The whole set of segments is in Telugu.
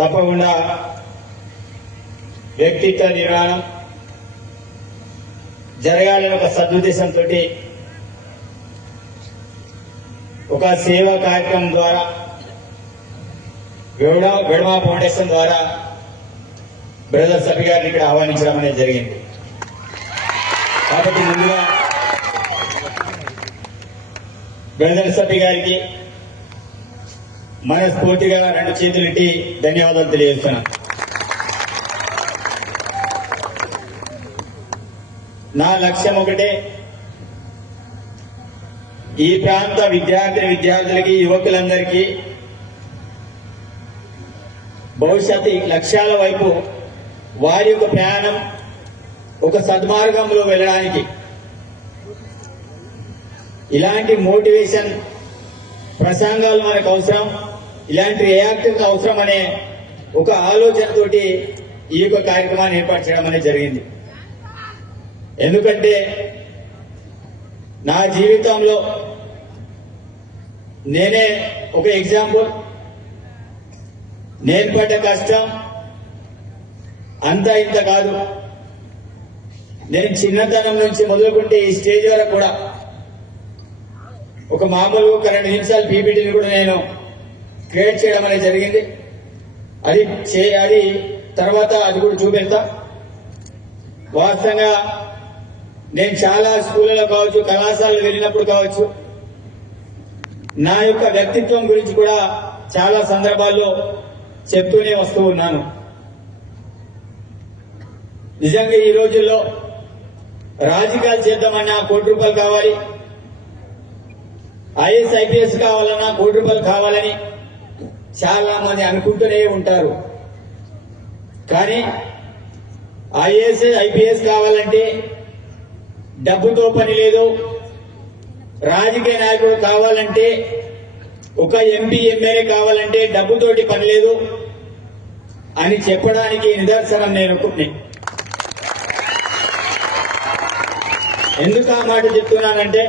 తప్పకుండా వ్యక్తిత్వ నిర్మాణం జరగాలని ఒక సదుద్దేశంతో ఒక సేవా కార్యక్రమం ద్వారా వెడ వెడమా ఫౌండేషన్ ద్వారా బ్రదర్ సభ్య గారిని ఇక్కడ ఆహ్వానించడం అనేది జరిగింది. కాబట్టి ముందుగా బ్రదర్ సభ్య గారికి మనస్ఫూర్తిగా రెండు చేతులెట్టి ధన్యవాదాలు తెలియజేస్తున్నాను. నా లక్ష్యం ఒకటే ఈ ప్రాంత విద్యార్థి విద్యార్థులకి యువకులందరికీ భవిష్యత్ లక్ష్యాల వైపు వారి యొక్క ప్రయాణం ఒక సద్మార్గంలో వెళ్ళడానికి ఇలాంటి మోటివేషన్ ప్రసంగాలు మనకు అవసరం. ఇలాంటి రియాక్టివ్ అవసరం అనే ఒక ఆలోచనతోటి ఈ యొక్క కార్యక్రమాన్ని ఏర్పాటు చేయడం అనేది జరిగింది. ఎందుకంటే నా జీవితంలో నేనే ఒక ఎగ్జాంపుల్ నేను పడ్డ కష్టం అంత ఇంత కాదు. నేను చిన్నతనం నుంచి మొదలుకుంటే ఈ స్టేజ్ వరకు కూడా ఒక మామూలు ఒక రెండు నిమిషాలు పీపీటీని కూడా నేను క్రియేట్ చేయడం అనేది జరిగింది. అది చే అది తర్వాత అది కూడా చూపెడతా. వాస్తవంగా నేను చాలా స్కూళ్ళలో కావచ్చు కళాశాలలో వెళ్ళినప్పుడు కావచ్చు నా యొక్క వ్యక్తిత్వం గురించి కూడా చాలా సందర్భాల్లో చెప్తూనే వస్తూ ఉన్నాను. నిజంగా ఈ రోజుల్లో రాజకీయాలు చేద్దామన్నా కోటి రూపాయలు కావాలి. ఐఎస్ ఐపీఎస్ కావాలన్నా కోటి రూపాయలు కావాలని చాలా మంది అనుకుంటూనే ఉంటారు. కానీ ఐఏఎస్ ఐపీఎస్ కావాలంటే డబ్బుతో పని లేదు. రాజకీయ నాయకుడు కావాలంటే ఒక ఎంపీ ఎమ్మెల్యే కావాలంటే డబ్బుతోటి పని లేదు అని చెప్పడానికి నిదర్శనం నేను అనుకుంటున్నాను ఎందుకు ఆ మాట చెప్తున్నానంటే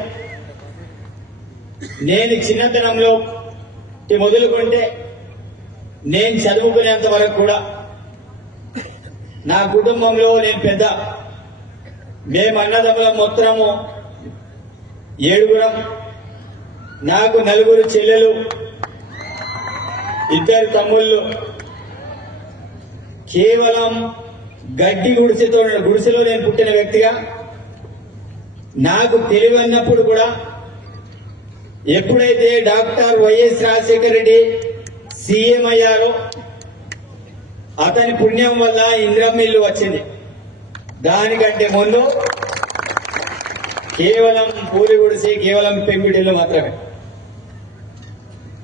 నేను చిన్నతనంలో మొదలుకుంటే నేను చదువుకునేంత వరకు కూడా నా కుటుంబంలో నేను పెద్ద మేము అన్నదమ్ములం మొత్తము ఏడుగురం నాకు నలుగురు చెల్లెలు ఇద్దరు తమ్ముళ్ళు. కేవలం గడ్డి గుడిసెతో గుడిసెలో నేను పుట్టిన వ్యక్తిగా నాకు తెలివన్నప్పుడు కూడా ఎప్పుడైతే doctor YS Rajasekhara Reddy CM అయ్యారో. అతని పుణ్యం వల్ల ఇంద్రం ఇల్లు వచ్చింది. దానికంటే ముందు కేవలం పూలి గుడిసి కేవలం పెంపిటిల్లు మాత్రమే.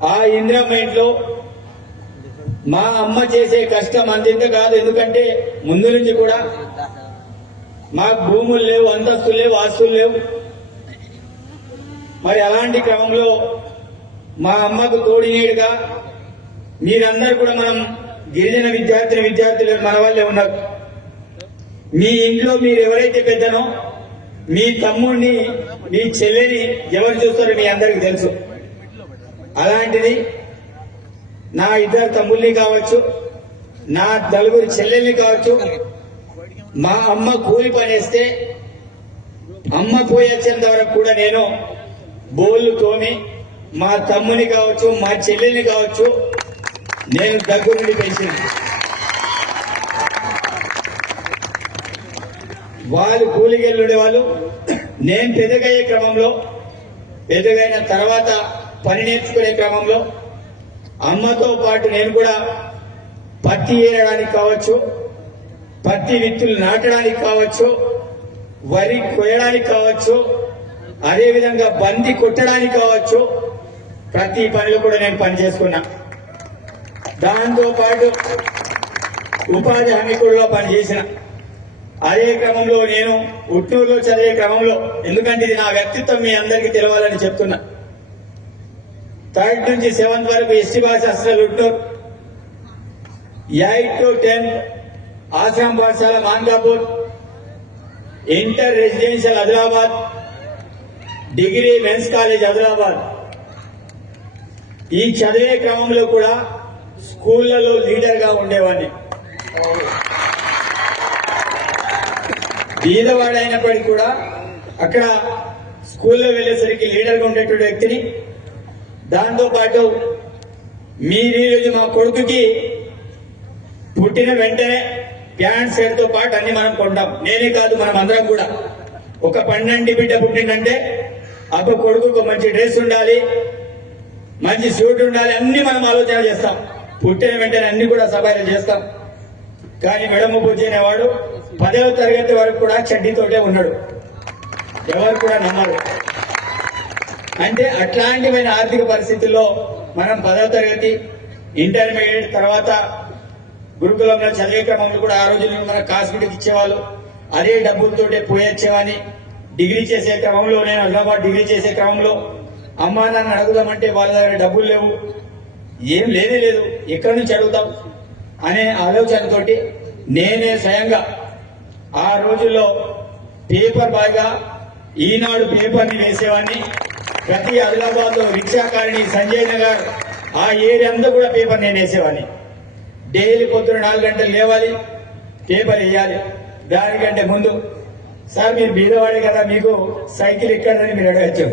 ఆ ఇంద్రమ్మ ఇంట్లో మా అమ్మ చేసే కష్టం అంతింత కాదు. ఎందుకంటే ముందు నుంచి కూడా మాకు భూములు లేవు అంతస్తులు లేవు ఆస్తులు లేవు. మరి అలాంటి క్రమంలో మా అమ్మకు తోడినీడుగా మీరందరూ కూడా మనం గిరిజన విద్యార్థిని విద్యార్థులు మన వాళ్ళే ఉన్నారు. మీ ఇంట్లో మీరు ఎవరైతే పెద్దనో మీ తమ్ముడిని మీ చెల్లెని ఎవరు చూస్తారో మీ అందరికి తెలుసు. అలాంటిది నా ఇద్దరు తమ్ముల్ని కావచ్చు నా నలుగురు చెల్లెల్ని కావచ్చు మా అమ్మ కూలి పనేస్తే అమ్మ పోయొచ్చేంత వరకు కూడా నేను బోళ్ళు తోమి మా తమ్ముని కావచ్చు మా చెల్లెల్ని కావచ్చు నేను దగ్గరుండి పెంచింది వాళ్ళు కూలికి వాళ్ళు నేను పెద్దగయ్యే క్రమంలో పెద్దగైన తర్వాత పని నేర్చుకునే క్రమంలో అమ్మతో పాటు నేను కూడా పత్తి ఏరడానికి కావచ్చు పత్తి విత్తులు నాటడానికి కావచ్చు వరి కొయ్యడానికి కావచ్చు అదేవిధంగా బంతి కొట్టడానికి కావచ్చు ప్రతి పనిలో కూడా నేను పని చేసుకున్నా. దాంతో పాటు ఉపాధి హామీకుడులో పనిచేసిన అదే క్రమంలో నేను ఉట్నూరులో చదివే క్రమంలో ఎందుకంటే ఇది నా వ్యక్తిత్వం మీ అందరికీ తెలవాలని చెప్తున్నా. థర్డ్ నుంచి సెవెంత్ వరకు ఎస్టీ భాష అసలు ఉట్నూరు ఎయిట్ టు టెన్త్ ఆశ్రమ పాఠశాల Mankapur inter residential Adilabad degree men's college Adilabad ఈ చదివే క్రమంలో కూడా స్కూళ్ళలో లీడర్గా ఉండేవాడిని. బీదవాడైనప్పటికీ కూడా అక్కడ స్కూల్లో వెళ్ళేసరికి లీడర్గా ఉండేటువంటి వ్యక్తిని. దాంతో పాటు మీరు ఈరోజు మా కొడుకుకి పుట్టిన వెంటనే ప్యాంట్ షర్ట్తో పాటు అన్ని మనం కొంటాం. నేనే కాదు మనం అందరం కూడా. ఒక పన్నెండు బిడ్డ పుట్టిందంటే అప్పుడు కొడుకు మంచి డ్రెస్ ఉండాలి మంచి సూట్ ఉండాలి అన్ని మనం ఆలోచన చేస్తాం. పుట్టిన వెంటనే అన్ని కూడా సభాలు చేస్తాం. కానీ మెడము పూజ అనేవాడు పదవ తరగతి వరకు కూడా చడ్డీతోటే ఉన్నాడు. ఎవరు కూడా నమ్మరు. అంటే అట్లాంటిమైన ఆర్థిక పరిస్థితుల్లో మనం పదవ తరగతి ఇంటర్మీడియట్ తర్వాత గురుకులంలో చదివే క్రమంలో కూడా ఆ రోజుల్లో మన కాస్మెటిక్ ఇచ్చేవాళ్ళు. అదే డబ్బులతోటే పోయొచ్చేవాని డిగ్రీ చేసే క్రమంలో నేను హైదరాబాద్ డిగ్రీ చేసే క్రమంలో అమ్మా నాన్న అడుగుదామంటే వాళ్ళ దగ్గర డబ్బులు లేవు. ఏం లేనే లేదు ఎక్కడి నుంచి అడుగుతాం అనే ఆలోచనతోటి నేనే స్వయంగా ఆ రోజుల్లో పేపర్ బాయ్గా ఈనాడు పేపర్ని వేసేవాడిని ప్రతి ఆదిలాబాద్లో రిక్షాకారిణి సంజయ్ నగర్ ఆ ఏరియా అంతా కూడా పేపర్ నేను వేసేవాడిని డైలీ పొద్దున నాలుగు గంటలు లేవాలి పేపర్ వేయాలి. దానికంటే ముందు సార్ మీరు బీదవాడే కదా మీకు సైకిల్ ఎక్కడని మీరు అడగచ్చు.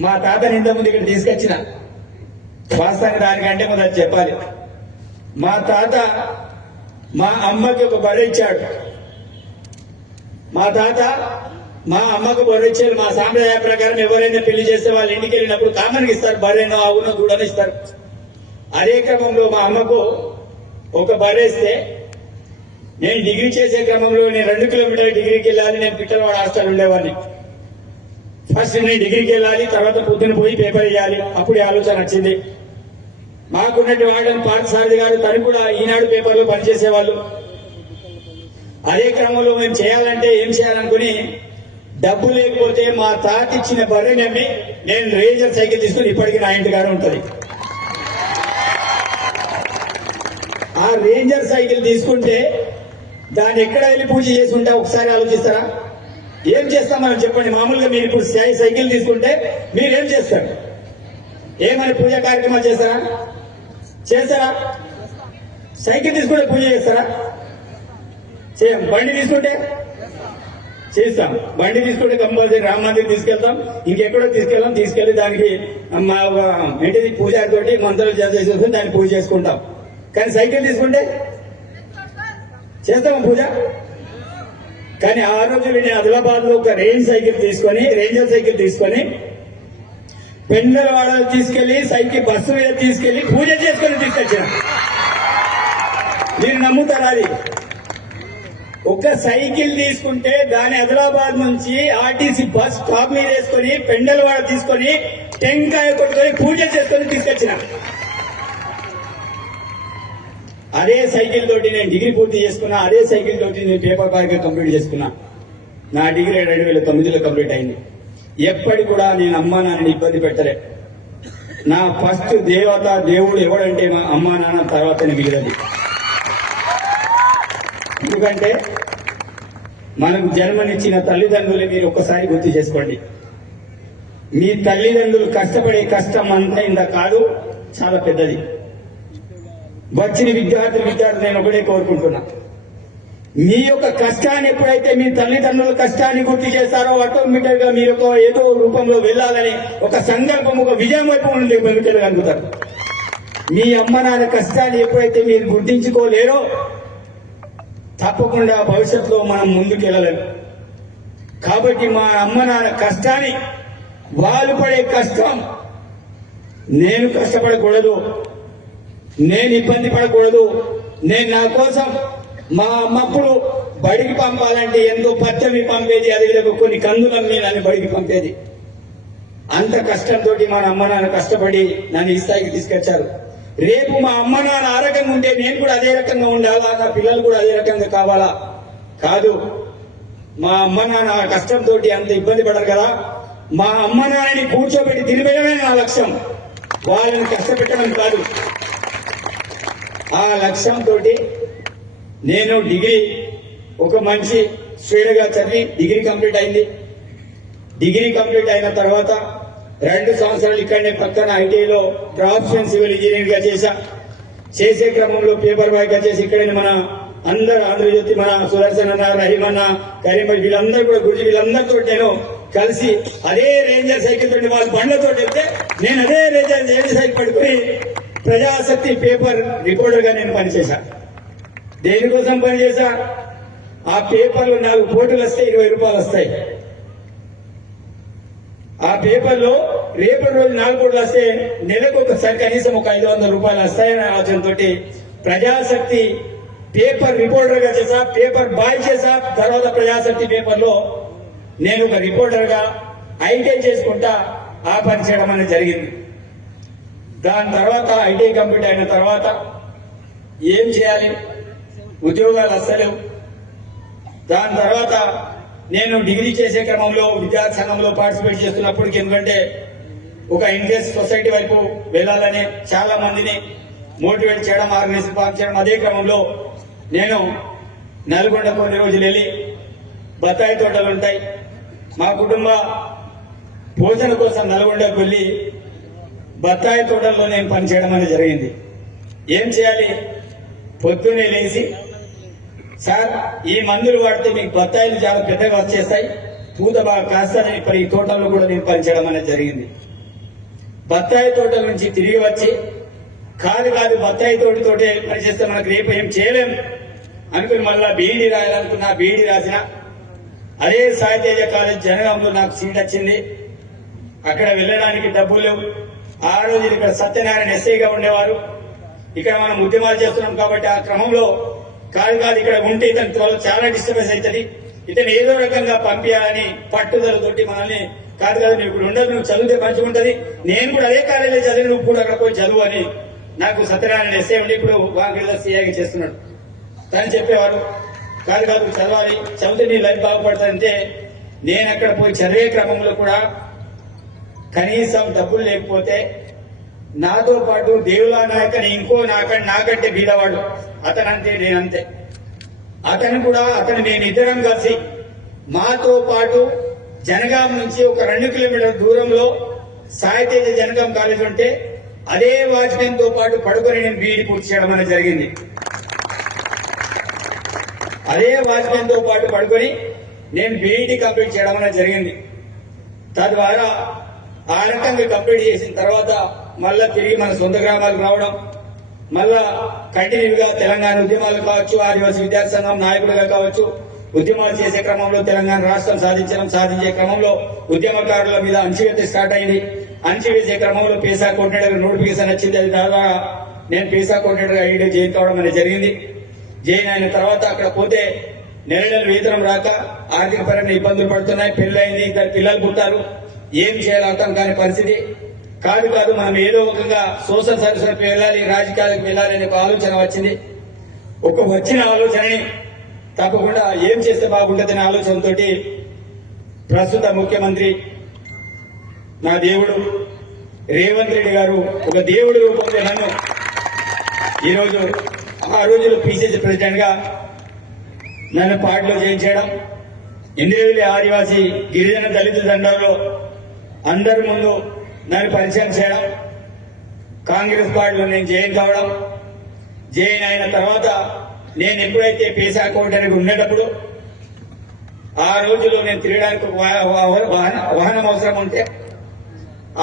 మా తాతని ఇంత ముందు ఇక్కడ తీసుకొచ్చిన. వాస్తవానికి దానికంటే ముందు చెప్పాలి. మా తాత మా అమ్మకి ఒక బర్రె ఇచ్చాడు. మా తాత మా అమ్మకు బర్రె ఇచ్చారు మా సాంప్రదాయ ప్రకారం ఎవరైనా పెళ్ళి చేస్తే వాళ్ళ ఇంటికి వెళ్ళినప్పుడు కామన్కి ఇస్తారు. బర్రెనో అవునో దూడనో ఇస్తారు. అదే క్రమంలో మా అమ్మకు ఒక బర్రె ఇస్తే నేను డిగ్రీ చేసే క్రమంలో నేను రెండు కిలోమీటర్ల డిగ్రీకి వెళ్ళాలి. నేను పిట్టలవాడ హాస్టల్ ఉండేవాడిని. ఫస్ట్ నేను డిగ్రీకి వెళ్ళాలి. తర్వాత పొద్దున పోయి పేపర్ ఇవ్వాలి అప్పుడు ఆలోచన వచ్చింది. మాకున్నటి వాడని పార్థసారథి గారు తను కూడా ఈనాడు పేపర్లో పనిచేసేవాళ్ళు. అదే క్రమంలో మేము చేయాలంటే ఏం చేయాలనుకుని డబ్బు లేకపోతే మా తాత ఇచ్చిన బర్రెని నమ్మి నేను రేంజర్ సైకిల్ తీసుకుని ఇప్పటికీ నా ఇంటి గారు ఉంటుంది. ఆ రేంజర్ సైకిల్ తీసుకుంటే దాన్ని ఎక్కడ వెళ్ళి పూజ చేసుకుంటా ఒకసారి ఆలోచిస్తారా? ఏం చేస్తాం మనం చెప్పండి. మామూలుగా మీరు ఇప్పుడు సైకిల్ తీసుకుంటే మీరేం చేస్తారు? ఏమైనా పూజా కార్యక్రమాలు చేస్తారా? చేస్తారా? సైకిల్ తీసుకుంటే పూజ చేస్తారా? చేయం. బండి తీసుకుంటే? చేస్తాం. బండి తీసుకుంటే కంపల్సరీ రామ మందిర్ తీసుకెళ్తాం. ఇంకెక్కడో తీసుకెళ్తాం తీసుకెళ్ళి దానికి మా ఏంటిది? పూజారి తోటి మంత్రాలు చేసేసి దాన్ని పూజ చేసుకుంటాం. కానీ సైకిల్ తీసుకుంటే? చేస్తాం పూజ? కానీ ఆ రోజులు నేను ఆదిలాబాద్లో ఒక రేంజ్ సైకిల్ తీసుకొని రేంజర్ సైకిల్ తీసుకొని పెండలవాడ తీసుకెళ్ళి సైకిల్ బస్సు మీద తీసుకెళ్ళి పూజ చేసుకొని తీసుకొచ్చిన. మీరు నమ్ముతారా అది? ఒక సైకిల్ తీసుకుంటే దాని హైదరాబాద్ నుంచి ఆర్టీసీ బస్ స్టాప్ మీద వేసుకొని పెండలవాడ తీసుకొని టెంకాయ కొట్టుకొని పూజ చేసుకొని తీసుకొచ్చిన. అదే సైకిల్ తోటి నేను డిగ్రీ పూర్తి చేసుకున్నా అదే సైకిల్ తోటి నేను పేపర్ బ్యాగ్ కంప్లీట్ చేసుకున్నా. నా డిగ్రీ రెండు వేల తొమ్మిదిలో కంప్లీట్ అయింది. ఎప్పటి కూడా నేను అమ్మ నాన్నని ఇబ్బంది పెట్టలే. నా ఫస్ట్ దేవత దేవుడు ఎవడంటే మా అమ్మా నాన్న తర్వాతనే మిగిలింది. ఎందుకంటే మనకు జన్మనిచ్చిన తల్లిదండ్రులు మీరు ఒక్కసారి గుర్తు చేసుకోండి. మీ తల్లిదండ్రులు కష్టపడే కష్టం అంతా ఇంత కాదు చాలా పెద్దది. వచ్చిన విద్యార్థులు విద్యార్థులు నేను ఒకటే కోరుకుంటున్నా. మీ యొక్క కష్టాన్ని ఎప్పుడైతే మీ తల్లిదండ్రుల కష్టాన్ని గుర్తు చేస్తారో ఆటోమేటిక్గా మీరు ఏదో రూపంలో వెళ్ళాలని ఒక సంకల్పం ఒక విజయం వైపు నుండి మీ అమ్మ నాన్న కష్టాన్ని ఎప్పుడైతే మీరు గుర్తించుకోలేరో తప్పకుండా భవిష్యత్తులో మనం ముందుకు వెళ్ళలేము. కాబట్టి మా అమ్మ నాన్న కష్టాన్ని వాళ్ళు పడే కష్టం నేను కష్టపడకూడదు నేను ఇబ్బంది పడకూడదు నేను నా కోసం మా అమ్మప్పుడు బడికి పంపాలంటే ఎంతో పచ్చమి పంపేది అది కొన్ని కందులమ్మి నన్ను బడికి పంపేది. అంత కష్టంతో మా అమ్మ నాన్న కష్టపడి నన్ను ఈ స్థాయికి తీసుకొచ్చారు. రేపు మా అమ్మ నాన్న ఆ రకంగా ఉంటే నేను కూడా అదే రకంగా ఉండాలా? నా పిల్లలు కూడా అదే రకంగా కావాలా? కాదు మా అమ్మ నాన్న ఆ కష్టంతో అంత ఇబ్బంది పడరు కదా? మా అమ్మ నాన్నని కూర్చోబెట్టి తినివేయడమే నా లక్ష్యం. వాళ్ళని కష్టపెట్టడం కాదు. ఆ లక్ష్యంతో నేను డిగ్రీ ఒక మంచి స్టూడెంట్గా చదివి డిగ్రీ కంప్లీట్ అయింది. డిగ్రీ కంప్లీట్ అయిన తర్వాత రెండు సంవత్సరాలు ఇక్కడనే పక్కన ఐటీఐలో క్రాఫ్ట్స్ అండ్ సివిల్ ఇంజనీరింగ్గా చేశా. చేసే క్రమంలో పేపర్ బాయ్ చేసి ఇక్కడనే మన అందరు ఆంధ్రజ్యోతి మన సుదర్శన్ అన్న రహీమ్ అన్న కరీం వీళ్ళందరూ కూడా గురించి వీళ్ళందరితో నేను కలిసి అదే రేంజర్ సైకిల్ తోటి వాళ్ళ బండ్లతో వెళ్తే నేను అదే రేంజర్ రేంజర్ సైకిల్ పట్టుకుని ప్రజాశక్తి పేపర్ రిపోర్టర్గా నేను పనిచేశాను దేనికోసం పనిచేశా? ఆ పేపర్లో నాలుగు పోటులు వస్తే ఇరవై రూపాయలు వస్తాయి. ఆ పేపర్లో రేపటి రోజు నాలుగు కోట్లు వస్తే నెలకు ఒకసారి కనీసం ఒక ఐదు వందల రూపాయలు వస్తాయనే ఆలోచనతో ప్రజాశక్తి పేపర్ రిపోర్టర్గా చేసా పేపర్ బాయ్ చేసా తర్వాత ప్రజాశక్తి పేపర్లో నేను ఒక రిపోర్టర్గా ఐటీఐ చేసుకుంటా ఆ పని చేయడం అనేది జరిగింది. దాని తర్వాత ఐటీఐ కంప్లీట్ అయిన తర్వాత ఏం చేయాలి? ఉద్యోగాలు అస్సలేవు. దాని తర్వాత నేను డిగ్రీ చేసే క్రమంలో విద్యార్థి సంఘంలో పార్టిసిపేట్ చేస్తున్నప్పుడు ఎందుకంటే ఒక ఇండియస్ సొసైటీ వైపు వెళ్ళాలని చాలా మందిని మోటివేట్ చేయడం ఆర్గనైజేషన్ ఫామ్ చేయడం అదే క్రమంలో నేను నల్గొండ కొన్ని రోజులు వెళ్ళి బత్తాయి తోటలు ఉంటాయి. మా కుటుంబ భోజనం కోసం నల్గొండకు వెళ్ళి బత్తాయి తోటల్లో నేను పనిచేయడం అనేది జరిగింది. ఏం చేయాలి? పొద్దున్నే లేచి సార్ ఈ మందులు వాడితే మీకు బత్తాయిలు చాలా పెద్దగా వచ్చేస్తాయి. పూత బాగా కాస్తానని ఇప్పుడు ఈ తోటలో కూడా నేను పనిచేయడం అనేది జరిగింది. బత్తాయి తోట నుంచి తిరిగి వచ్చి కాదు కాదు బత్తాయి తోటితోటే పనిచేస్తే మనకు రేపు ఏం చేయలేం అనుకుని మళ్ళా బీఈడీ రాయాలనుకున్నా బీఈడీ రాసిన అదే సాహిత్య కాలేజ్ జనగంలో నాకు సీట్ వచ్చింది. అక్కడ వెళ్ళడానికి డబ్బులు లేవు. ఆ రోజు ఇక్కడ సత్యనారాయణ ఎస్ఐగా ఉండేవారు. ఇక్కడ మనం ఉద్యమాలు చేస్తున్నాం కాబట్టి ఆ క్రమంలో కాదు కాదు ఇక్కడ ఉంటే ఇతని త్వరలో చాలా డిస్టర్బెన్స్ అవుతుంది. ఇతను ఏదో రకంగా పంపించాలని పట్టుదలతోటి మనల్ని కాదు కాదు నువ్వు ఇప్పుడు ఉండదు నువ్వు చదివితే మంచిగా నేను కూడా అదే కాలేజీలో చదివి నువ్వు కూడా అక్కడ పోయి చదువు అని నాకు సత్యనారాయణ ఎస్ఏ ఉండి ఇప్పుడు వాంగిళ్ళ సిఐగా చేస్తున్నాడు. తను చెప్పేవారు కాదు కాదు చదవాలి. చదివితే నీ లైఫ్ బాగుపడుతుందంటే నేను అక్కడ పోయి చదివే క్రమంలో కూడా కనీసం డబ్బులు లేకపోతే నాతో పాటు దేవులా నాయకని ఇంకో నాక నాకంటే బీదవాడు. అతనంతే నేనంతే. అతను కూడా అతను నేను ఇద్దరం కలిసి మాతో పాటు జనగాం నుంచి ఒక రెండు కిలోమీటర్ దూరంలో సాహిత్య జనగాం కాలేజ్ ఉంటే అదే వాచకంతో పాటు పడుకొని నేను బీఈడి పూర్తి చేయడం అనేది జరిగింది. అదే వాచకంతో పాటు పడుకొని నేను బీఈడి కంప్లీట్ చేయడం అనేది జరిగింది. తద్వారా ఆ రకంగా కంప్లీట్ చేసిన తర్వాత మళ్ళా తిరిగి మన సొంత గ్రామాలకు రావడం మళ్ళా కంటిన్యూగా తెలంగాణ ఉద్యమాలు కావచ్చు ఆదివాసీ విద్యార్థి సంఘం నాయకులుగా కావచ్చు ఉద్యమాలు చేసే క్రమంలో తెలంగాణ రాష్ట్రం సాధించడం సాధించే క్రమంలో ఉద్యమకారుల మీద అంచువేత స్టార్ట్ అయింది. అంచువేసే క్రమంలో పేసా కోఆర్డినేటర్ నోటిఫికేషన్ వచ్చింది. అది తర్వాత నేను పేసా కోఆర్డినేటర్ ఐడి జాయిన్ కావడం అనేది జరిగింది. జాయిన్ అయిన తర్వాత అక్కడ పోతే నెల నెల వేతనం రాక ఆర్థిక పరమైన ఇబ్బందులు పడుతున్నాయి. పెళ్ళైంది ఇద్దరు పిల్లలు పుట్టారు. ఏం చేయాలి అర్థం కాని పరిస్థితి. కాదు కాదు మనం ఏదో ఒకగా సోషల్ సర్వీసులకు వెళ్ళాలి రాజకీయాలకు వెళ్ళాలి అనే ఒక ఆలోచన వచ్చింది. ఒక వచ్చిన ఆలోచనని తప్పకుండా ఏం చేస్తే బాగుంటుందనే ఆలోచనతో ప్రస్తుత ముఖ్యమంత్రి నా దేవుడు రేవంత్ రెడ్డి గారు ఒక దేవుడు రూపంలో నన్ను ఈరోజు ఆ రోజులు పిసిసి ప్రెసిడెంట్గా నన్ను పార్టీలో చేయించడం ఇంద్రవెల్లి ఆదివాసీ గిరిజన దళిత దండాల్లో అందరి ముందు నన్ను పరిచయం చేయడం కాంగ్రెస్ పార్టీలో నేను జాయిన్ కావడం జాయిన్ అయిన తర్వాత నేను ఎప్పుడైతే పేసా కోటానికి ఉండేటప్పుడు ఆ రోజులో నేను తిరగడానికి వా- వా- వాహనం అవసరం ఉంటే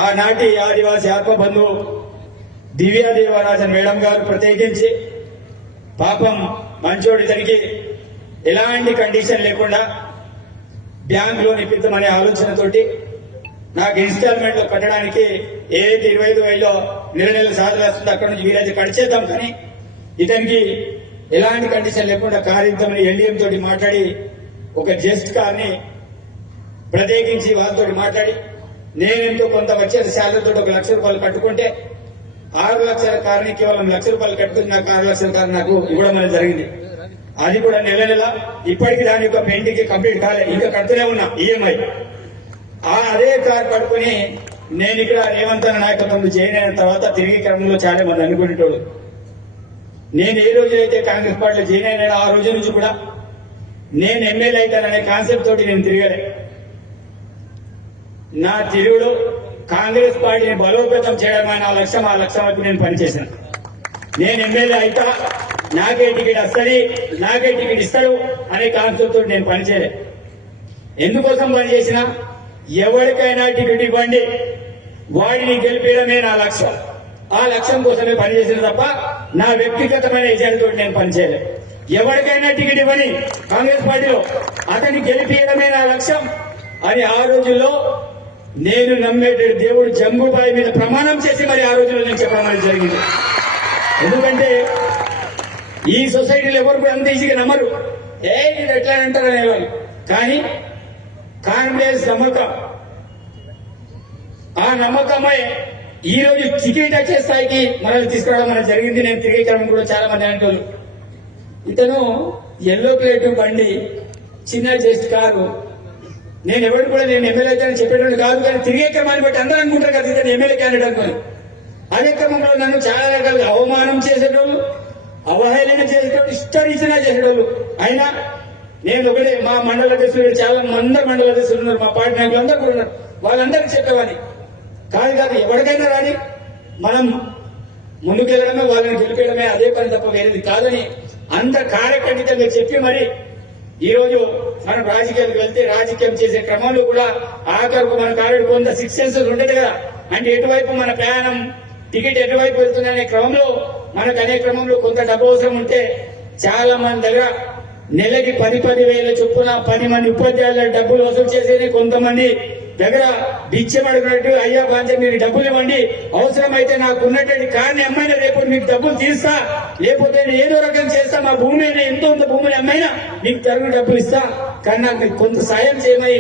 ఆనాటి ఆదివాసీ ఆత్మబంధువు దివ్యాదేవరాజన్ మేడం గారు ప్రత్యేకించి పాపం మంచోడి తనకి ఎలాంటి కండిషన్ లేకుండా బ్యాంక్ లోన్ ఇప్పిద్దామనే ఆలోచనతోటి నాకు ఇన్స్టాల్మెంట్లో కట్టడానికి ఏదైతే ఇరవై ఐదు వేలలో నెల నెల సాధన వస్తుందో అక్కడ నుంచి వీలైతే కడిచేద్దాం కానీ ఇతనికి ఎలాంటి కండిషన్ లేకుండా కార్ ఇద్దామని ఎల్డిఎం తోటి మాట్లాడి ఒక జస్ట్ కార్ని ప్రత్యేకించి వాళ్ళతో మాట్లాడి నేనెంతో కొంత వచ్చే శాలరీతో ఒక లక్ష రూపాయలు కట్టుకుంటే ఆరు లక్షల కారుని కేవలం లక్ష రూపాయలు కట్టుకుని నాకు ఆరు లక్షల కారు నాకు ఇవ్వడం అనేది జరిగింది. అది కూడా నెల నెల. ఇప్పటికి దాని యొక్క పెయింటింగ్ కంప్లీట్ కాలేదు. ఇంకా కడుతూనే ఉన్నా. ఈఎంఐ. ఆ అదే కార్ పట్టుకుని నేను ఇక్కడ రేవంత్ అన్న నాయకత్వంలో చేరిన అయిన తర్వాత తిరిగి క్రమంలో చాలా మంది అనుకునేటోడు నేను ఏ రోజు అయితే కాంగ్రెస్ పార్టీలో జాయిన్ ఆ రోజు నుంచి కూడా నేను ఎమ్మెల్యే అవుతాననే కాన్సెప్ట్ తోటి నేను తిరగలే. నా తిరుగుడు కాంగ్రెస్ పార్టీని బలోపేతం చేయడం నా లక్ష్యం ఆ లక్ష్యం వైపు నేను పనిచేశాను. నేను ఎమ్మెల్యే అయితా నాకే టికెట్ వస్తుంది నాకే టికెట్ ఇస్తాడు అనే కాన్సెప్ట్ తోటి నేను పనిచేయలే. ఎందుకోసం పనిచేసినా? ఎవరికైనా టికెట్ ఇవ్వండి. వాడిని గెలిపించడమే నా లక్ష్యం. ఆ లక్ష్యం కోసమే పనిచేసిన తప్ప నా వ్యక్తిగతమైన ఎజెండాతో నేను పనిచేయలేదు. ఎవరికైనా టికెట్ ఇవ్వని కాంగ్రెస్ పార్టీలో అతన్ని గెలిపించడమే నా లక్ష్యం అని ఆ రోజుల్లో నేను నమ్మేట దేవుడు జంబుబాయి మీద ప్రమాణం చేసి మరి ఆ రోజుల్లో నేను చెప్పడం జరిగింది. ఎందుకంటే ఈ సొసైటీలో ఎవరు కూడా అంత ఈజీగా నమ్మరు. ఏ ఇది ఎట్లా అంటారు అనేవాళ్ళు. కానీ కాంగ్రెస్ నమ్మకం. ఆ నమ్మకమే ఈ రోజు టికెట్ వచ్చే స్థాయికి మనల్ని తీసుకురావడం మనకు జరిగింది. నేను తిరిగే కూడా చాలా మంది అంటోళ్ళు ఇతను ఎల్లో ప్లేట్ బండి చిన్న జస్ట్ కారు. నేను ఎవరు కూడా నేను ఎమ్మెల్యే అని చెప్పేటోళ్ళు కాదు కానీ తిరిగే క్రమాన్ని బట్టి అందరూ అనుకుంటారు కదా ఇతను ఎమ్మెల్యే క్యాండిడేట్ అనుకుని అదే క్రమంలో నన్ను చాలా రకాలుగా అవమానం చేసేటోళ్ళు అవహేళన చేసేటోళ్ళు ఇష్టరీచన చేసేటోళ్ళు. అయినా నేను ఒకటే మా మండల అధ్యక్షులు చాలా మంది మండల అధ్యక్షులు ఉన్నారు. మా పార్టీ నాయకులు అందరూ కూడా ఉన్నారు. వాళ్ళందరికీ చెప్పేవాడిని. కాదు కాదు ఎవరికైనా రాని మనం ముందుకెళ్ళడమే వాళ్ళని గెలిపేయడమే అదే పని తప్ప వేరేది కాదని అంత కార్యకర్తగా చెప్పి మరి ఈ రోజు మనం రాజకీయాలకు వెళ్తే రాజకీయం చేసే క్రమంలో కూడా ఆఖరుకు మన కార్యుడు కొంత సిక్స్ ఉండదు కదా. అంటే ఎటువైపు మన ప్రయాణం టికెట్ ఎటువైపు వెళ్తుందనే క్రమంలో మనకు అనే క్రమంలో కొంత డబ్బు అవసరం ఉంటే చాలా మంది దగ్గర నెలకి పది పది వేల చొప్పున పది మంది ఉపాధ్యాయుల డబ్బులు వసూలు చేసేది కొంతమంది. దగ్గర బిచ్చం అడిగినట్టు అయ్యా బాధ్యత మీరు డబ్బులు ఇవ్వండి. అవసరమైతే నాకు ఉన్నటువంటి కారణం అమ్మైనా రేపు మీకు డబ్బులు తీస్తా. లేకపోతే నేను ఏదో రకం చేస్తా. మా భూమి అయినా ఎంతో భూమిని అమ్మైనా మీకు తరుగు డబ్బులు ఇస్తా. కానీ నాకు కొంత సాయం చేయమని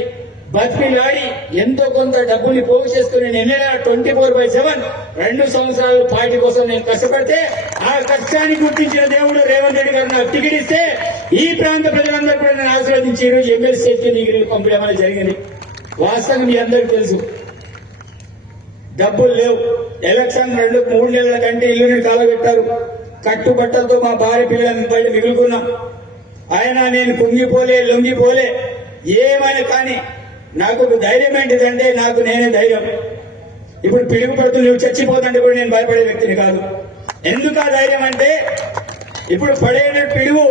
బతికిలాడి ఎంతో కొంత డబ్బుల్ని పోగు చేసుకుని నేను ట్వంటీ ఫోర్ బై సెవెన్ రెండు సంవత్సరాలు పార్టీ కోసం నేను కష్టపడితే ఆ కష్టాన్ని గుర్తించిన దేవుడు రేవంత్ రెడ్డి గారు నాకు టికెట్ ఇస్తే ఈ ప్రాంత ప్రజలందరూ కూడా నేను ఆశీర్వదించి ఈ రోజు ఎమ్మెల్యే పంపించడం అనేది జరిగింది. వాస్తవం మీ అందరికీ తెలుసు. డబ్బులు లేవు. ఎలక్షన్ రెండు మూడు నెలల కంటే ఇల్లుని కాలబెట్టారు. కట్టుబట్టలతో మా భార్య పిల్లల బయట మిగులుకున్నాం. ఆయన నేను కుంగిపోలే లొంగిపోలే. ఏమైనా కానీ నాకు ఒక ధైర్యం ఏంటిదంటే నాకు నేనే ధైర్యం. ఇప్పుడు పిడుగు పడుతుంది నువ్వు చచ్చిపోతుంటే కూడా నేను భయపడే వ్యక్తిని కాదు. ఎందుకు ఆ ధైర్యం అంటే ఇప్పుడు పడే పిలువు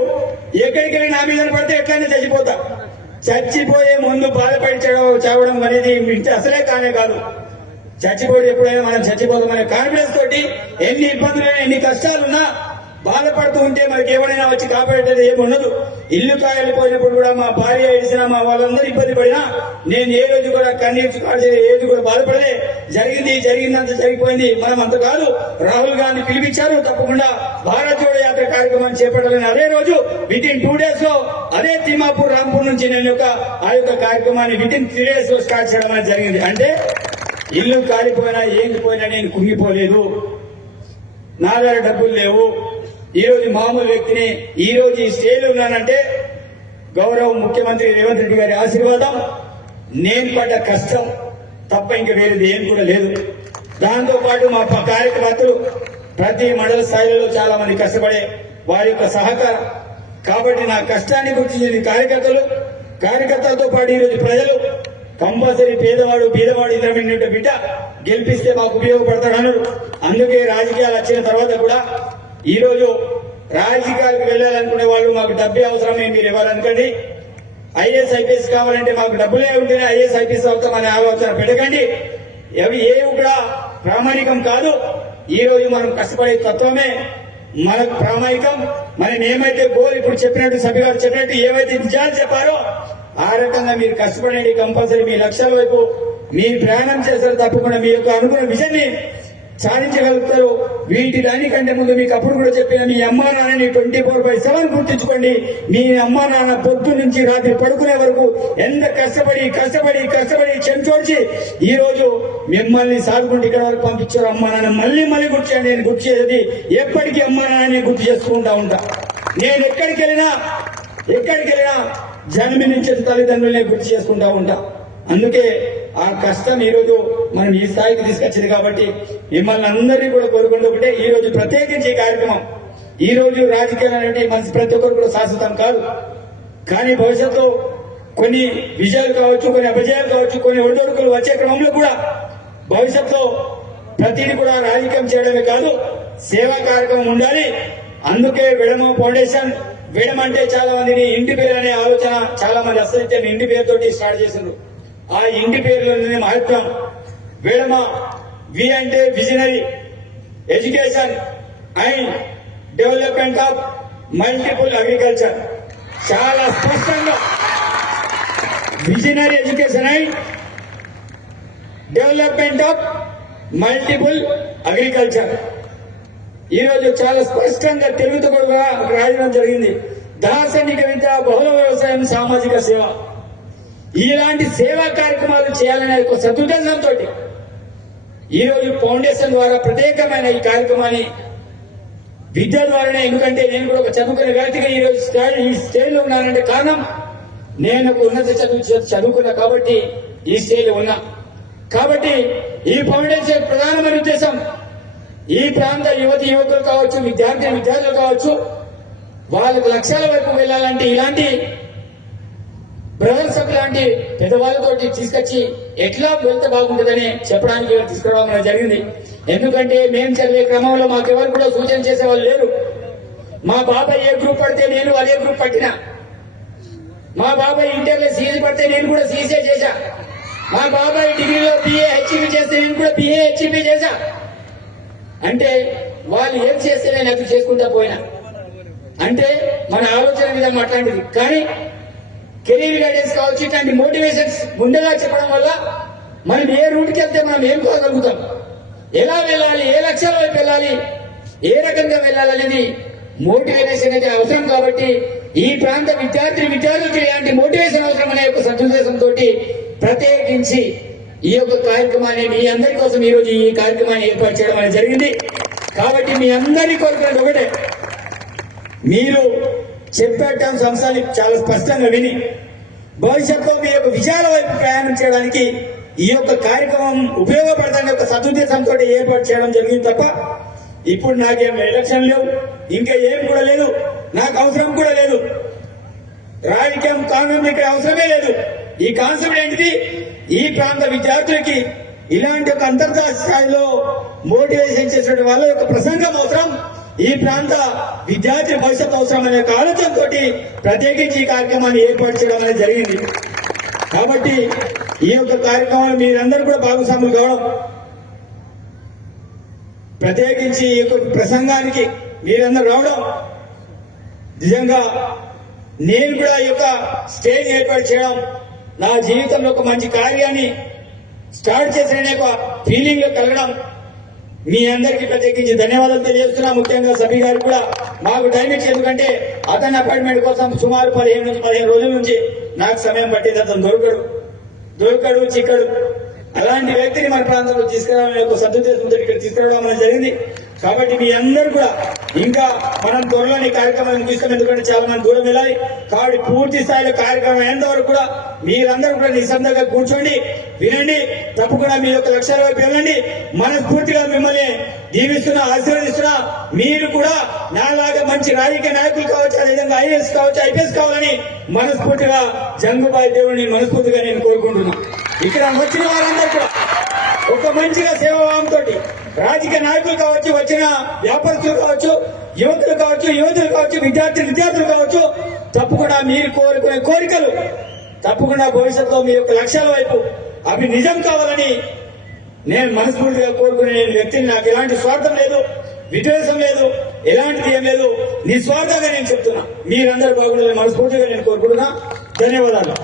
ఎక్కడికి నా మీద పడితే ఎట్లయినా చచ్చిపోతా. చచ్చిపోయే ముందు బాధపడి చావ- చావడం అనేది ఇంటి అసలే కానే కాదు. చచ్చిపోయి ఎప్పుడైనా మనం చచ్చిపోతామనే కాన్ఫిడెన్స్ తోటి ఎన్ని ఇబ్బందులు ఎన్ని కష్టాలున్నా బాధపడుతూ ఉంటే మనకి ఎవరైనా వచ్చి కాపాడేది ఏమి ఉండదు. ఇల్లు కాయలిపోయినప్పుడు కూడా మా భార్య ఏడిసినా మా వాళ్ళందరూ ఇబ్బంది పడినా నేను ఏ రోజు కూడా కన్నీరు కాల్చే ఏది కూడా బాధపడలే. జరిగింది జరిగిందంత జరిగిపోయింది. మనం అంత కాదు. రాహుల్ గాంధీ పిలిపించారు తప్పకుండా భారత్ జోడో యాత్ర కార్యక్రమాన్ని చేపట్టాలని అదే రోజు విత్ ఇన్ టూ డేస్లో అదే తిమాపూర్ రాంపూర్ నుంచి నేను యొక్క ఆ యొక్క కార్యక్రమాన్ని విత్ ఇన్ త్రీ డేస్లో స్టార్ట్ చేయడం అనేది జరిగింది. అంటే ఇల్లు కాలిపోయినా ఏంగిపోయినా నేను కుంగిపోలేదు. నా దగ్గర డబ్బులు లేవు. ఈరోజు మామూలు వ్యక్తిని ఈరోజు ఈ స్టేజ్ ఉన్నానంటే గౌరవ ముఖ్యమంత్రి రేవంత్ రెడ్డి గారి ఆశీర్వాదం. నేను పడ్డ కష్టం తప్ప ఇంక వేరేది ఏం కూడా లేదు. దాంతోపాటు మా కార్యకర్తలు ప్రతి మండల స్థాయిలో చాలా మంది కష్టపడే వారి యొక్క సహకారం. కాబట్టి నా కష్టాన్ని గుర్తించింది కార్యకర్తలు కార్యకర్తలతో పాటు ఈరోజు ప్రజలు కంపల్సరీ పేదవాడు పేదవాడు ఇతరమైన బిడ్డ గెలిపిస్తే మాకు ఉపయోగపడతాడు అన్నారు అందుకే రాజకీయాలు వచ్చిన తర్వాత కూడా ఈరోజు రాజకీయాలకు వెళ్ళాలనుకునే వాళ్ళు మాకు డబ్బే అవసరమే మీరు ఇవ్వాలనుకోండి ఐఏఎస్ ఐపీఎస్ కావాలంటే మాకు డబ్బులే ఉంటేనే ఐఏఎస్ ఐపీఎస్ అవుతామనే ఆలోచన పెట్టకండి. అవి ఏవి కూడా ప్రామాణికం కాదు. ఈ రోజు మనం కష్టపడే తత్వమే మనకు ప్రామాణికం. మనం ఏమైతే గోల్ ఇప్పుడు చెప్పినట్టు సభ్యులు చెప్పినట్టు ఏవైతే నిజాలు చెప్పారో ఆ రకంగా మీరు కష్టపడండి కంపల్సరీ మీ లక్ష్యాల వైపు. మీరు ప్రయాణం చేస్తారు తప్పకుండా. మీ యొక్క అనుకున్న విజన్ సాధించగలుగుతారు. వీటి దానికంటే ముందు మీకు అప్పుడు కూడా చెప్పిన మీ అమ్మ నాన్నని ట్వంటీ ఫోర్ బై సెవెన్ గుర్తించుకోండి. మీ అమ్మ నాన్న పొద్దు నుంచి రాత్రి పడుకునే వరకు ఎంత కష్టపడి కష్టపడి కష్టపడి చెంచోడ్చి ఈ రోజు మిమ్మల్ని సాగుకుంటూ ఇక్కడ వరకు పంపించారు. అమ్మ నాన్న మళ్ళీ మళ్ళీ గుర్తు చేయండి. నేను గుర్తు చేసేది ఎప్పటికీ అమ్మా నాన్నని గుర్తు చేసుకుంటా ఉంటా. నేను ఎక్కడికి వెళ్ళినా ఎక్కడికి వెళ్ళినా జన్మనిచ్చే తల్లిదండ్రులనే గుర్తు చేసుకుంటా ఉంటా. అందుకే ఆ కష్టం ఈరోజు మనం ఈ స్థాయికి తీసుకొచ్చింది కాబట్టి మిమ్మల్ని అందరినీ కూడా కోరుకుంటూ ఒకటే ఈ రోజు ప్రత్యేకించి ఈ కార్యక్రమం. ఈ రోజు రాజకీయాలు అంటే మనసు ప్రతి ఒక్కరు కూడా శాశ్వతం కాదు. కానీ భవిష్యత్తులో కొన్ని విజయాలు కావచ్చు కొన్ని అపజయాలు కావచ్చు కొన్ని ఒడిదొడుకులు వచ్చే క్రమంలో కూడా భవిష్యత్తులో ప్రతిదీ కూడా రాజకీయం చేయడమే కాదు సేవా కార్యక్రమం ఉండాలి. అందుకే విడమ ఫౌండేషన్ విడమ అంటే చాలా మందిని ఇంటి పేరు అనే ఆలోచన చాలా మంది అసలు ఇంటి పేరుతోటి స్టార్ట్ చేసిండ్రు. ఆ ఇంటి పేరులోనే మహత్వం. విడమ వి అంటే visionary education and development of multiple agriculture. చాలా స్పష్టంగా visionary education and development of multiple agriculture. ఈరోజు చాలా స్పష్టంగా తెలుగుతో కూడా రాయడం జరిగింది. దార్శనిక విద్య బహుళ వ్యవసాయం సామాజిక సేవ. ఇలాంటి సేవా కార్యక్రమాలు చేయాలనే ఒక సదుద్దేశంతో ఈరోజు ఫౌండేషన్ ద్వారా ప్రత్యేకమైన ఈ కార్యక్రమాన్ని విద్య ద్వారానే ఎందుకంటే నేను కూడా ఒక చదువుకునే వ్యక్తిగా ఈ రోజు స్టేజ్ ఈ స్టేజ్లో ఉన్నానంటే కారణం నేను ఒక ఉన్నత చదువు చదువుకున్నా కాబట్టి ఈ స్టేజ్లో ఉన్నా. కాబట్టి ఈ ఫౌండేషన్ ప్రధానమైన ఉద్దేశం ఈ ప్రాంత యువతి యువకులు కావచ్చు విద్యార్థి విద్యార్థులు కావచ్చు వాళ్ళకు లక్ష్యాల వైపు వెళ్ళాలంటే ఇలాంటి బ్రదర్స్ లాంటి పెద్దవాళ్ళతోటి తీసుకొచ్చి ఎట్లా వెళ్తే బాగుంటుందని చెప్పడానికి తీసుకురావడం జరిగింది. ఎందుకంటే మేము చదివే క్రమంలో మాకెవరు కూడా సూచన చేసేవాళ్ళు లేరు. మా బాబాయ్ ఏ గ్రూప్ పడితే నేను అదే గ్రూప్ పట్టిన. మా బాబాయ్ ఇంటర్లో సీఎస్ పడితే నేను కూడా సీసీ చేశా. మా బాబాయ్ డిగ్రీలో బిఏ హెచ్ఈపీ చేస్తే నేను కూడా బిఏ హెచ్ఈపీ చేశా. అంటే వాళ్ళు ఏం చేస్తే నేను అది చేసుకుంటా పోయినా. అంటే మన ఆలోచన విధానం అట్లాంటిది. కానీ కెరీర్ గైడెన్స్ కావచ్చు ఇట్లాంటి మోటివేషన్స్ ముందుగా చెప్పడం వల్ల మనం ఏ రూట్కి వెళ్తే మనం ఏం కాగలుగుతాం ఎలా వెళ్ళాలి? ఏ లక్ష్యాల వైపు వెళ్ళాలి? ఏ రకంగా వెళ్ళాలి అనేది మోటివేషన్ అనేది అవసరం కాబట్టి ఈ ప్రాంత విద్యార్థి విద్యార్థులకు ఇలాంటి మోటివేషన్ అవసరం అనే యొక్క సదుద్దేశంతో ప్రత్యేకించి ఈ యొక్క కార్యక్రమాన్ని మీ అందరి కోసం ఈ రోజు ఈ కార్యక్రమాన్ని ఏర్పాటు చేయడం అనేది జరిగింది. కాబట్టి మీ అందరి కోరుకునేది ఒకటే. మీరు చెప్పేట సంస్థలు చాలా స్పష్టంగా విని భవిష్యత్తులో మీ యొక్క విజయాల వైపు ప్రయాణం చేయడానికి ఈ యొక్క కార్యక్రమం ఉపయోగపడతాని యొక్క సదుద్దేశంతో ఏర్పాటు చేయడం జరిగింది తప్ప ఇప్పుడు నాకేం ఎలక్షన్ లేవు ఇంకా ఏం కూడా లేదు నాకు అవసరం కూడా లేదు. రాజకీయం కాంగ్రెస్ ఇక్కడ అవసరమే లేదు. ఈ కాన్సెప్ట్ ఏంటిది? ఈ ప్రాంత విద్యార్థులకి ఇలాంటి ఒక అంతర్జాతీయ స్థాయిలో మోటివేషన్ చేసిన వాళ్ళ యొక్క ప్రసంగం అవసరం. ఈ ప్రాంత విద్యార్థి భవిష్యత్తు అవసరం అనే ఒక ఆలోచనతో ప్రత్యేకించి ఈ కార్యక్రమాన్ని ఏర్పాటు చేయడం అనేది జరిగింది. కాబట్టి ఈ యొక్క కార్యక్రమాన్ని మీరందరూ కూడా భాగస్వాములు కావడం ప్రత్యేకించి ఈ యొక్క ప్రసంగానికి మీరందరూ రావడం నిజంగా నేను కూడా ఈ యొక్క స్టేజ్ ఏర్పాటు చేయడం నా జీవితంలో ఒక మంచి కార్యాన్ని స్టార్ట్ చేసిన ఫీలింగ్ కలగడం మీ అందరికీ ప్రత్యేకించి ధన్యవాదాలు తెలియజేస్తున్నా. ముఖ్యంగా సభ్య గారు కూడా మాకు టైం ఇచ్చి ఎందుకంటే అతని అపాయింట్మెంట్ కోసం సుమారు పదిహేను నుంచి పదిహేను రోజుల నుంచి నాకు సమయం పట్టేది. అతను దొరకడు. దొరకడు చిక్కడు. అలాంటి వ్యక్తిని మన ప్రాంతంలో తీసుకురావాలని ఒక సదుద్దేశంతో ఇక్కడ తీసుకురావడం అనేది జరిగింది. కాబట్టి మీ అందరూ కూడా ఇంకా మనం త్వరలోని కార్యక్రమం తీసుకుని ఎందుకంటే చాలా మంది దూరం వెళ్ళాలి. కాబట్టి పూర్తి స్థాయిలో కార్యక్రమం అయ్యేంత వరకు కూడా మీరందరూ కూడా నిశ్శబ్దంగా కూర్చోండి వినండి తప్పకుండా మీ యొక్క లక్ష్యాల వైపు వెళ్ళండి. మనస్ఫూర్తిగా మిమ్మల్ని దీవిస్తున్నా ఆశీర్వదిస్తున్నా మీరు కూడా నాలాగా మంచి రాజకీయ నాయకులు కావచ్చు అదేవిధంగా ఐఏఎస్ కావచ్చు ఐపీఎస్ కావాలని మనస్ఫూర్తిగా జంగుబాయి దేవుడిని మనస్ఫూర్తిగా నేను కోరుకుంటున్నాను ఇక్కడ వచ్చిన వారందరూ కూడా ఒక మంచిగా సేవాభావంతో రాజకీయ నాయకులు కావచ్చు వచ్చిన వ్యాపారస్తులు కావచ్చు యువకులు కావచ్చు యువతులు కావచ్చు విద్యార్థులు విద్యార్థులు కావచ్చు తప్పకుండా మీరు కోరుకునే కోరికలు తప్పకుండా భవిష్యత్తులో మీ యొక్క లక్ష్యాల వైపు అవి నిజం కావాలని నేను మనస్ఫూర్తిగా కోరుకునే వ్యక్తిని నాకు ఎలాంటి స్వార్థం లేదు విద్వేషం లేదు ఎలాంటిది ఏం లేదు నిస్వార్థంగా నేను చెప్తున్నా. మీరందరూ బాగుండాలని మనస్ఫూర్తిగా నేను కోరుకుంటున్నా. ధన్యవాదాలు.